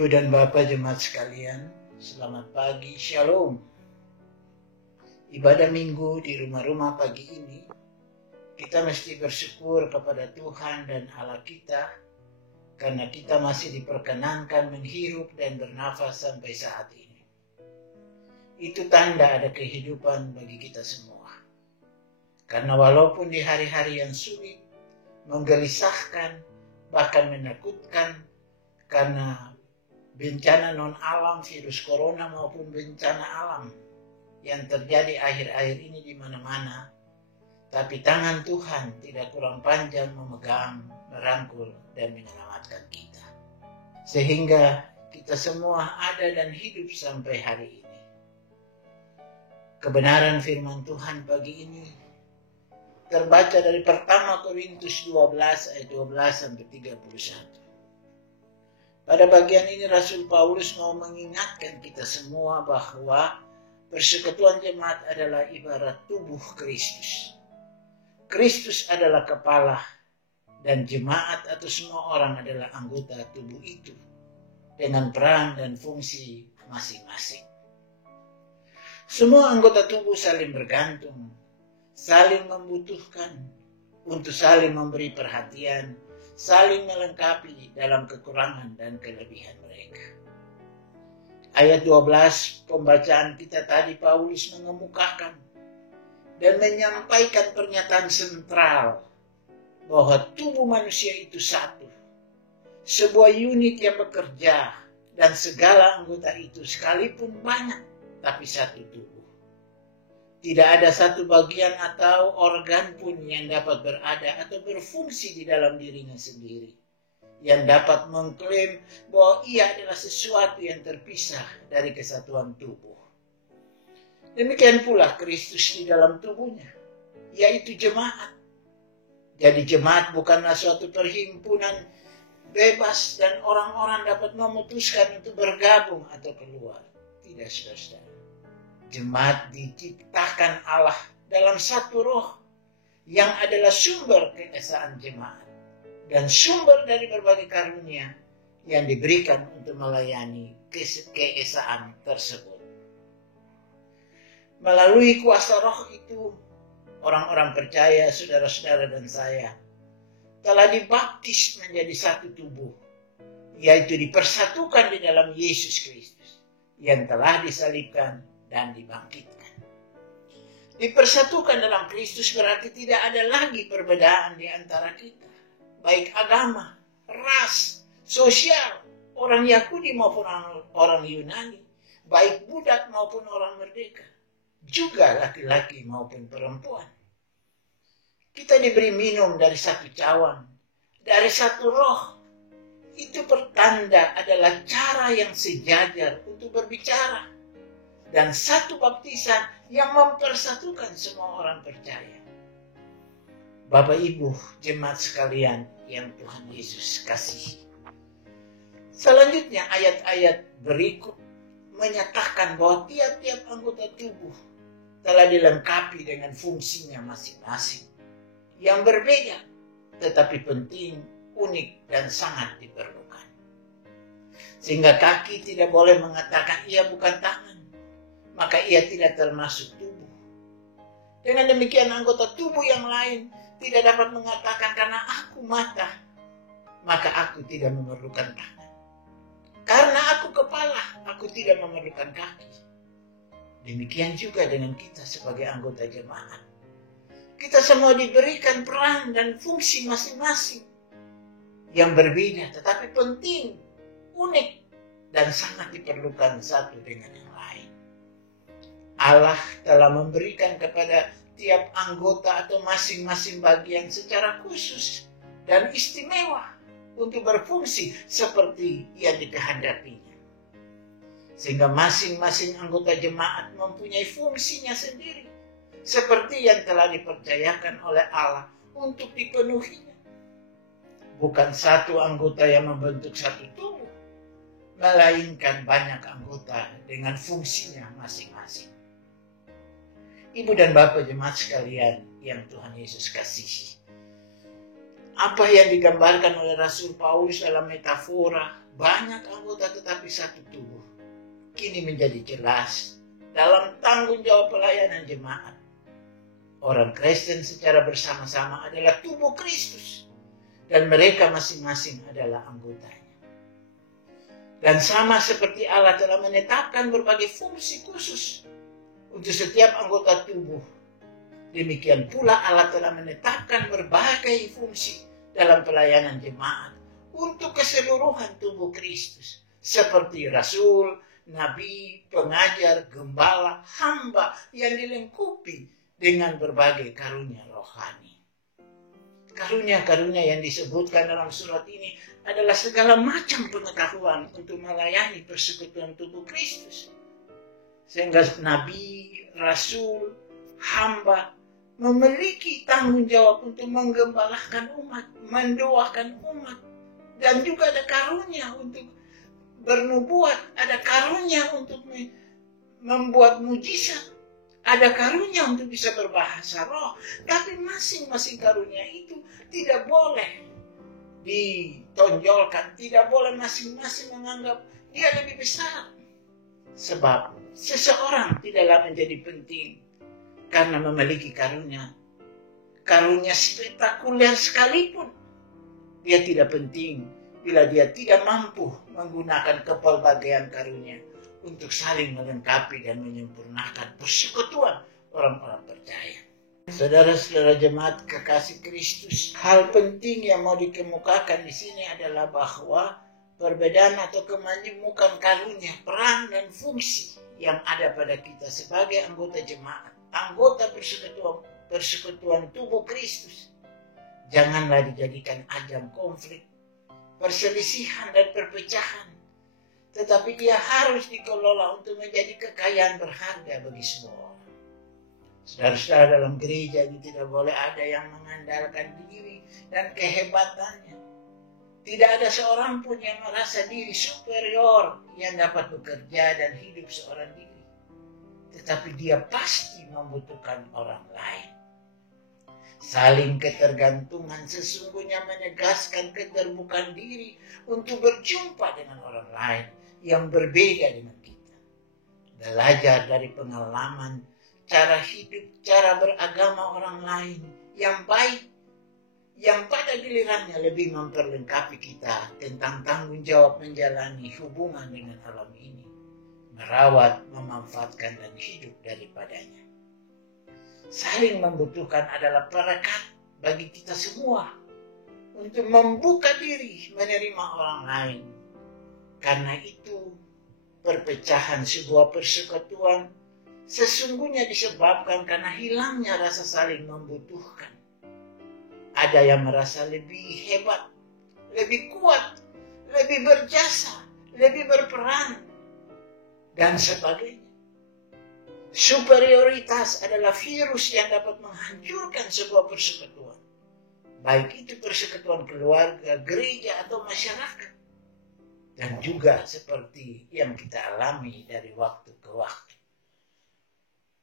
Ibu dan Bapak jemaat sekalian, selamat pagi, Shalom. Ibadah minggu di rumah-rumah pagi ini, kita mesti bersyukur kepada Tuhan dan Allah kita, karena kita masih diperkenankan menghirup dan bernafas sampai saat ini. Itu tanda ada kehidupan bagi kita semua. Karena walaupun di hari-hari yang sulit, menggelisahkan, bahkan menakutkan, karena bencana non-alam, virus corona maupun bencana alam yang terjadi akhir-akhir ini di mana-mana. Tapi tangan Tuhan tidak kurang panjang memegang, merangkul, dan menyelamatkan kita. Sehingga kita semua ada dan hidup sampai hari ini. Kebenaran firman Tuhan pagi ini terbaca dari pertama Korintus 12 ayat 12 sampai 31. Pada bagian ini Rasul Paulus mau mengingatkan kita semua bahwa persekutuan jemaat adalah ibarat tubuh Kristus. Kristus adalah kepala dan jemaat atau semua orang adalah anggota tubuh itu dengan peran dan fungsi masing-masing. Semua anggota tubuh saling bergantung, saling membutuhkan untuk saling memberi perhatian, saling melengkapi dalam kekurangan dan kelebihan mereka. Ayat 12 pembacaan kita tadi, Paulus mengemukakan dan menyampaikan pernyataan sentral bahwa tubuh manusia itu satu, sebuah unit yang bekerja, dan segala anggota itu sekalipun banyak tapi satu tubuh. Tidak ada satu bagian atau organ pun yang dapat berada atau berfungsi di dalam dirinya sendiri, yang dapat mengklaim bahwa ia adalah sesuatu yang terpisah dari kesatuan tubuh. Demikian pula Kristus di dalam tubuhnya, yaitu jemaat. Jadi jemaat bukanlah suatu perhimpunan bebas dan orang-orang dapat memutuskan untuk bergabung atau keluar. Tidak, saudara-saudara. Jemaat diciptakan Allah dalam satu roh yang adalah sumber keesaan jemaat dan sumber dari berbagai karunia yang diberikan untuk melayani keesaan tersebut. Melalui kuasa roh itu, orang-orang percaya, saudara-saudara dan saya, telah dibaptis menjadi satu tubuh, yaitu dipersatukan di dalam Yesus Kristus yang telah disalibkan dan dibangkitkan. Dipersatukan dalam Kristus berarti tidak ada lagi perbedaan di antara kita, baik agama, ras, sosial, orang Yahudi maupun orang Yunani, baik budak maupun orang merdeka, juga laki-laki maupun perempuan. Kita diberi minum dari satu cawan, dari satu roh. Itu pertanda adalah cara yang sejajar untuk berbicara, dan satu baptisan yang mempersatukan semua orang percaya. Bapak Ibu jemaat sekalian yang Tuhan Yesus kasihi. Selanjutnya ayat-ayat berikut menyatakan bahwa tiap-tiap anggota tubuh telah dilengkapi dengan fungsinya masing-masing yang berbeda tetapi penting, unik dan sangat diperlukan. Sehingga kaki tidak boleh mengatakan ia bukan tangan, maka ia tidak termasuk tubuh. Dengan demikian anggota tubuh yang lain tidak dapat mengatakan karena aku mata, maka aku tidak memerlukan tangan. Karena aku kepala, aku tidak memerlukan kaki. Demikian juga dengan kita sebagai anggota jemaat. Kita semua diberikan peran dan fungsi masing-masing yang berbeda tetapi penting, unik, dan sangat diperlukan satu dengan yang lain. Allah telah memberikan kepada tiap anggota atau masing-masing bagian secara khusus dan istimewa untuk berfungsi seperti yang dikehendakinya. Sehingga masing-masing anggota jemaat mempunyai fungsinya sendiri, seperti yang telah dipercayakan oleh Allah untuk dipenuhinya. Bukan satu anggota yang membentuk satu tubuh, melainkan banyak anggota dengan fungsinya masing-masing. Ibu dan Bapak jemaat sekalian yang Tuhan Yesus kasihi. Apa yang digambarkan oleh Rasul Paulus dalam metafora, banyak anggota tetapi satu tubuh, kini menjadi jelas dalam tanggung jawab pelayanan jemaat. Orang Kristen secara bersama-sama adalah tubuh Kristus, dan mereka masing-masing adalah anggotanya. Dan sama seperti Allah telah menetapkan berbagai fungsi khusus untuk setiap anggota tubuh, demikian pula Allah telah menetapkan berbagai fungsi dalam pelayanan jemaat untuk keseluruhan tubuh Kristus, seperti rasul, nabi, pengajar, gembala, hamba yang dilengkapi dengan berbagai karunia rohani. Karunia-karunia yang disebutkan dalam surat ini adalah segala macam pengetahuan untuk melayani persekutuan tubuh Kristus. Sehingga nabi, rasul, hamba memiliki tanggung jawab untuk menggembalakan umat, mendoakan umat, dan juga ada karunia untuk bernubuat, ada karunia untuk membuat mujizat, ada karunia untuk bisa berbahasa roh. Tapi masing-masing karunia itu tidak boleh ditonjolkan, tidak boleh masing-masing menganggap dia lebih besar. Sebab seseorang tidaklah menjadi penting karena memiliki karunia spektakuler sekalipun, dia tidak penting bila dia tidak mampu menggunakan kepelbagaian karunia untuk saling melengkapi dan menyempurnakan persekutuan orang-orang percaya. Saudara-saudara jemaat kekasih Kristus, hal penting yang mau dikemukakan di sini adalah bahwa perbedaan atau kemajemukan karunia, peran dan fungsi yang ada pada kita sebagai anggota jemaat, anggota persekutuan tubuh Kristus, janganlah dijadikan ajang konflik, perselisihan dan perpecahan, tetapi dia harus dikelola untuk menjadi kekayaan berharga bagi semua orang. Saudara-saudara, dalam gereja itu tidak boleh ada yang mengandalkan diri dan kehebatannya. Tidak ada seorang pun yang merasa diri superior yang dapat bekerja dan hidup seorang diri. Tetapi dia pasti membutuhkan orang lain. Saling ketergantungan sesungguhnya menegaskan keterbukaan diri untuk berjumpa dengan orang lain yang berbeda dengan kita. Belajar dari pengalaman, cara hidup, cara beragama orang lain yang baik, yang pada gilirannya lebih memperlengkapi kita tentang tanggung jawab menjalani hubungan dengan alam ini, merawat, memanfaatkan, dan hidup daripadanya. Saling membutuhkan adalah perekat bagi kita semua untuk membuka diri menerima orang lain. Karena itu, perpecahan sebuah persekutuan sesungguhnya disebabkan karena hilangnya rasa saling membutuhkan. Ada yang merasa lebih hebat, lebih kuat, lebih berjasa, lebih berperan, dan sebagainya. Superioritas adalah virus yang dapat menghancurkan sebuah persekutuan, baik itu persekutuan keluarga, gereja, atau masyarakat. Dan juga seperti yang kita alami dari waktu ke waktu.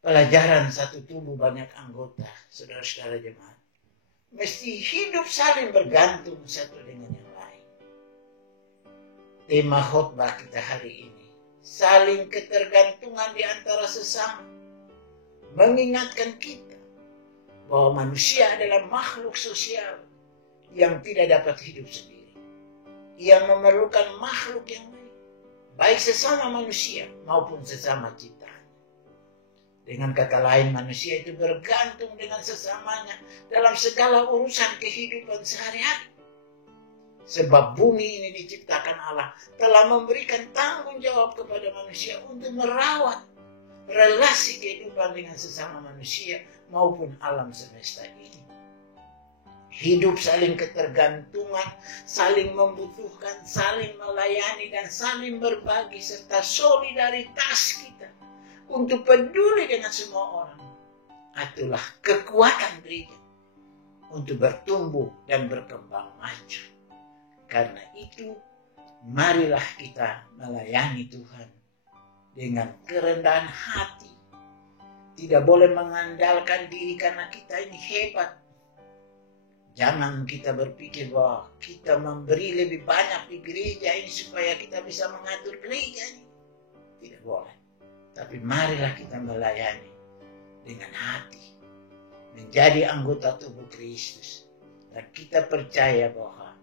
Pelajaran satu tubuh banyak anggota, saudara-saudara jemaat, mesti hidup saling bergantung satu dengan yang lain. Tema khotbah kita hari ini, saling ketergantungan di antara sesama, mengingatkan kita bahwa manusia adalah makhluk sosial yang tidak dapat hidup sendiri. Ia memerlukan makhluk yang lain, baik sesama manusia maupun sesama ciptaan. Dengan kata lain, manusia itu bergantung dengan sesamanya dalam segala urusan kehidupan sehari-hari. Sebab bumi ini diciptakan Allah telah memberikan tanggung jawab kepada manusia untuk merawat relasi kehidupan dengan sesama manusia maupun alam semesta ini. Hidup saling ketergantungan, saling membutuhkan, saling melayani, dan saling berbagi, serta solidaritas kita untuk peduli dengan semua orang. Itulah kekuatan gereja untuk bertumbuh dan berkembang maju. Karena itu, marilah kita melayani Tuhan dengan kerendahan hati. Tidak boleh mengandalkan diri karena kita ini hebat. Jangan kita berpikir bahwa kita memberi lebih banyak di gereja ini supaya kita bisa mengatur gereja ini. Tidak boleh. Tapi marilah kita melayani dengan hati. Menjadi anggota tubuh Kristus. Dan kita percaya bahwa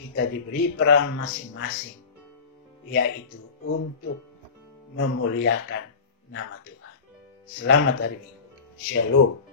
kita diberi peran masing-masing. Yaitu untuk memuliakan nama Tuhan. Selamat hari Minggu. Shalom.